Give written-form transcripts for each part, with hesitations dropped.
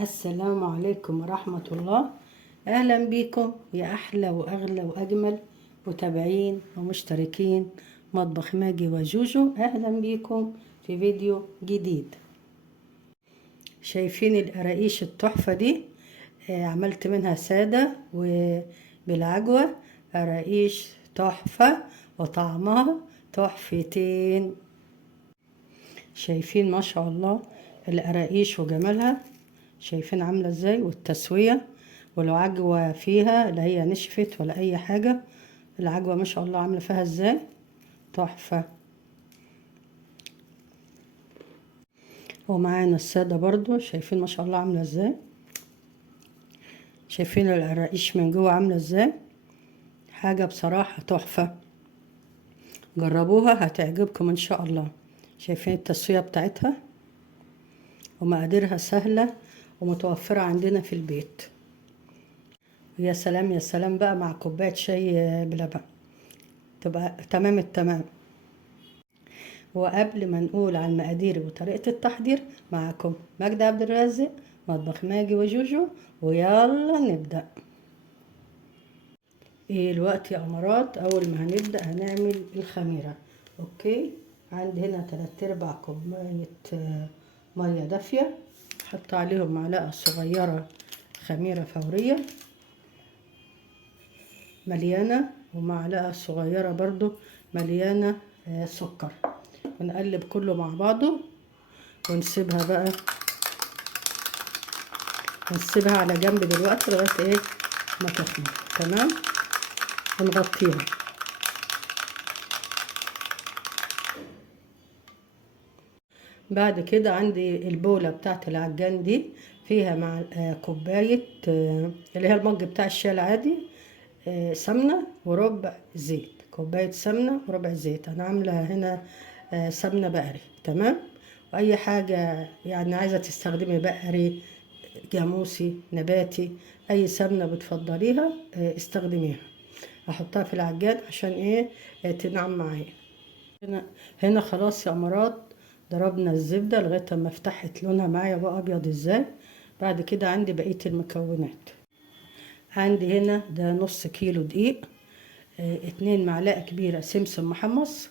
السلام عليكم ورحمة الله. أهلا بكم يا أحلى وأغلى وأجمل متابعين ومشتركين مطبخ ماجي وجوجو. أهلا بكم في فيديو جديد. شايفين القراقيش التحفة دي؟ عملت منها سادة وبالعجوة. قراقيش تحفة وطعمها تحفتين. شايفين ما شاء الله القراقيش وجمالها، شايفين عاملة ازاي، والتسوية والعجوة فيها لا هي نشفت ولا اي حاجة. العجوة ما شاء الله عاملة فيها ازاي، تحفة. ومعانا السادة برضو، شايفين ما شاء الله عاملة ازاي. شايفين القراقيش من جوه عاملة ازاي، حاجة بصراحة تحفة. جربوها هتعجبكم ان شاء الله. شايفين التسوية بتاعتها ومقاديرها سهلة ومتوفرة عندنا في البيت. يا سلام يا سلام بقى مع كوباية شاي بلبن، تبقى تمام التمام. وقبل ما نقول على المقادير وطريقة التحضير، معكم ماجدة عبد الرازق، مطبخ ماجي وجوجو، ويلا نبدأ. الوقت يا أمارات أول ما هنبدأ هنعمل الخميرة. أوكي، عندي هنا 3/4 كوباية مية دافية، حط عليهم معلقة صغيرة خميرة فورية مليانة، ومعلقة صغيرة برضو مليانة سكر. ونقلب كله مع بعضه ونسيبها بقى، نسيبها على جنب دلوقتي لغاية ما تخمر. تمام، ونغطيها. بعد كده عندي البولة بتاعت العجان دي، فيها مع كوباية اللي هي المج بتاع الشاي العادي، سمنة وربع زيت. كوباية سمنة وربع زيت. أنا عاملة هنا سمنة بقري. تمام، وأي حاجة يعني عايزة تستخدمي بقري، جاموسي، نباتي، أي سمنة بتفضليها استخدميها. أحطها في العجان عشان تنعم معايا. هنا خلاص يا أمارات، ضربنا الزبدة لغاية ما فتحت لونها معايا بقى أبيض ازاي. بعد كده عندي بقية المكونات. عندي هنا ده نص كيلو دقيق، 2 معلقة كبيرة سمسم محمص،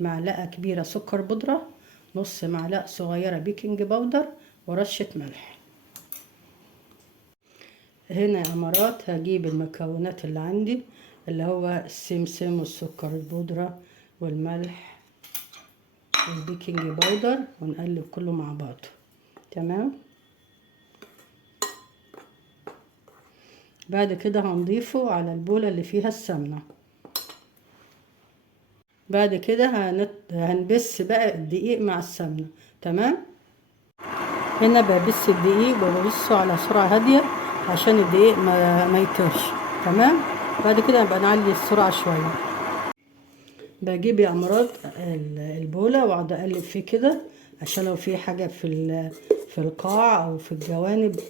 معلقة كبيرة سكر بودرة، نص معلقة صغيرة بيكنج باودر، ورشة ملح. هنا يا أمارات هجيب المكونات اللي عندي، اللي هو السمسم والسكر البودرة والملح والبيكنج باودر، ونقلب كله مع بعض. تمام، بعد كده هنضيفه على البولة اللي فيها السمنة. بعد كده هنبس بقى الدقيق مع السمنة. تمام، هنا ببس الدقيق وببسه على سرعة هادية عشان الدقيق ما يطيرش. تمام، بعد كده نبقى نعلي السرعة شوية. بجيب يا أمراض البولة واقعد اقلب فيه كده، عشان لو في حاجة في القاع او في الجوانب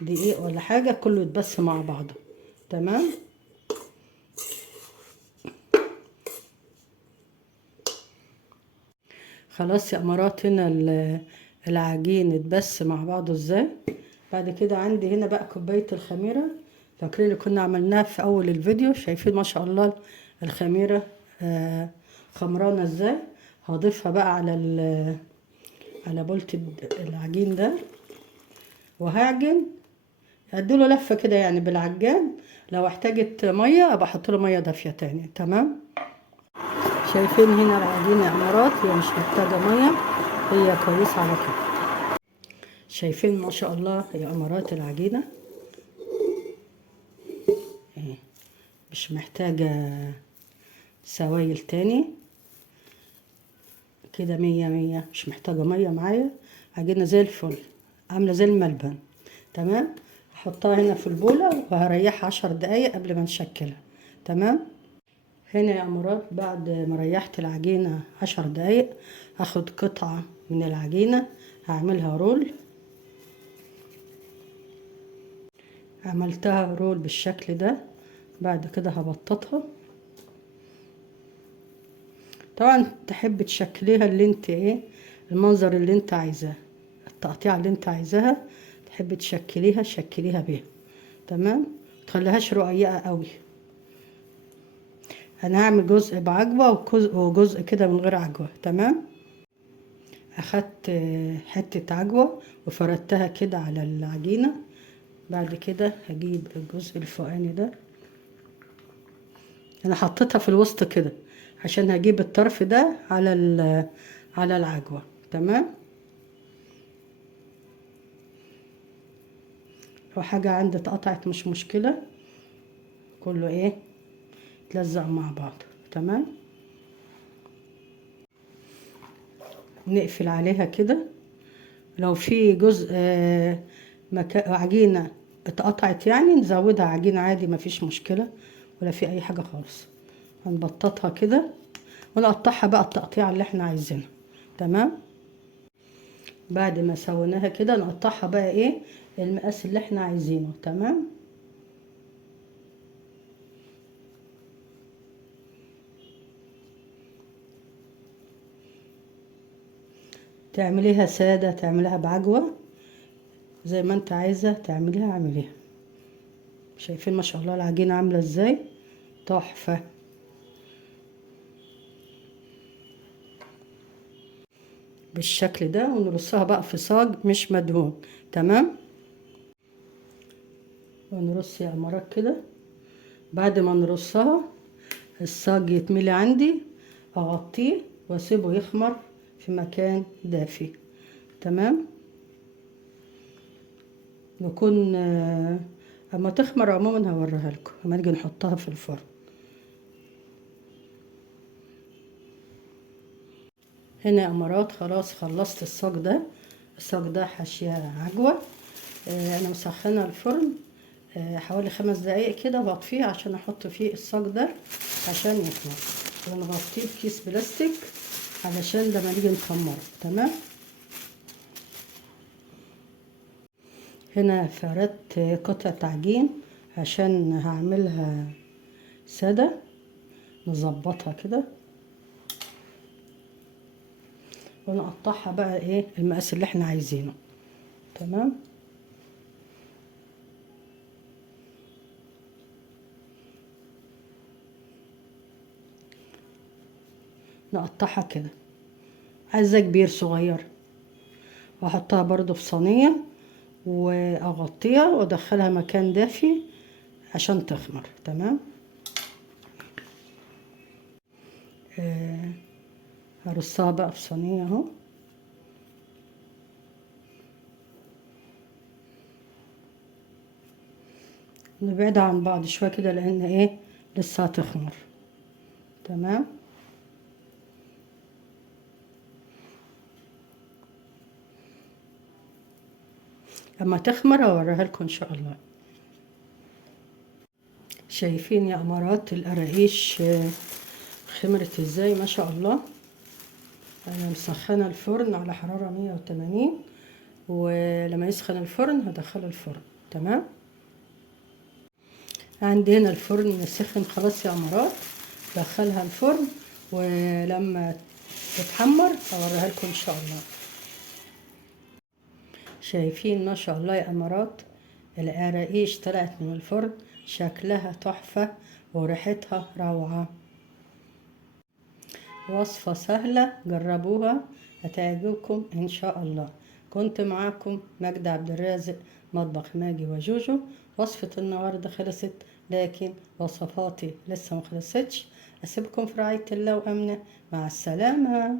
دقيق ولا حاجة كله يتبس مع بعضه. تمام، خلاص يا أمارات. هنا العجين اتبس مع بعضه ازاي. بعد كده عندي هنا بقى كوباية الخميرة، فاكرين اللي كنا عملناها في اول الفيديو. شايفين ما شاء الله الخميرة خمرانة ازاي. هضيفها بقى على بولة العجين ده، وهعجن اديله لفة كده يعني بالعجان. لو احتاجت مية ابقى احط له مية دافية تاني. تمام، شايفين هنا العجينة يا أمارات، هي مش محتاجة مية، هي كويسة على كده. شايفين ما شاء الله يا أمارات العجينة مش محتاجة سوائل تاني كده، 100 مش محتاجة مية معايا. عجينة زي الفل، عاملة زي الملبن. تمام، هحطها هنا في البولة وهريحها 10 دقايق قبل ما نشكلها. تمام، هنا يا أمارات بعد ما ريحت العجينة 10 دقايق، هاخد قطعة من العجينة هعملها رول. عملتها رول بالشكل ده. بعد كده هبططها. طبعا تحب تشكليها اللي انت المنظر اللي انت عايزاه، التقطيع اللي انت عايزاها تحبي تشكليها شكليها بيها. تمام، متخليهاش رقيقة قوي. انا هعمل جزء بعجوة وجزء كده من غير عجوة. تمام، اخدت حتة عجوة وفردتها كده على العجينة. بعد كده هجيب الجزء الفوقاني ده، انا حطيتها في الوسط كده عشان هجيب الطرف ده على العجوة. تمام، لو حاجة عندي اتقطعت مش مشكلة، كله ايه تلزق مع بعض. تمام، نقفل عليها كده. لو في جزء عجينة اتقطعت يعني نزودها عجينة عادي، مفيش مشكلة ولا في اي حاجة خالص. هنبططها كده ونقطعها بقى التقطيع اللي احنا عايزينها. تمام، بعد ما سويناها كده نقطعها بقى ايه المقاس اللي احنا عايزينه. تمام، تعمليها سادة، تعمليها بعجوة، زي ما انت عايزة تعمليها اعمليها. شايفين ما شاء الله العجينة عاملة ازاي؟ تحفة. بالشكل ده، ونرصها بقى في صاج مش مدهون. تمام، ونرص يا امارات كده. بعد ما نرصها الصاج يتملي عندي، اغطيه واسيبه يخمر في مكان دافي. تمام، نكون اما تخمر عموما هوريها لكم اما نيجي نحطها في الفرن. هنا يا امارات خلاص خلصت الصاج ده. الصاج ده حاشيه عجوه. انا مسخنه الفرن حوالي 5 دقايق كده، بطفيه عشان احط فيه الصاج ده عشان يخمر، ونغطيه بكيس بلاستيك علشان لما نيجي نخمره. تمام، هنا فردت قطعة عجين عشان هعملها سادة. نظبطها كده ونقطعها بقى ايه المقاس اللي احنا عايزينه. تمام، نقطعها كده، عايزة كبير صغير، واحطها برضو في صينية واغطيها وادخلها مكان دافي عشان تخمر. تمام، هرصها بقى في صينية اهو. نبعد عن بعض شوية كده لان ايه لسه هتخمر. تمام، لما تخمر اوريها لكم ان شاء الله. شايفين يا امارات القراقيش خمرت ازاي؟ ما شاء الله. انا مسخنه الفرن على حراره 180، ولما يسخن الفرن هدخله الفرن. تمام، عندي هنا الفرن سخن خلاص يا امارات، دخلها الفرن ولما تتحمر هوريها لكم ان شاء الله. شايفين ما شاء الله يا امارات القراقيش طلعت من الفرن، شكلها تحفه وريحتها روعه. وصفة سهلة، جربوها هتعجبكم إن شاء الله. كنت معاكم ماجدة عبد الرازق، مطبخ ماجي وجوجو. وصفة النهاردة خلصت، لكن وصفاتي لسه مخلصتش. أسيبكم في رعاية الله وأمنه. مع السلامة.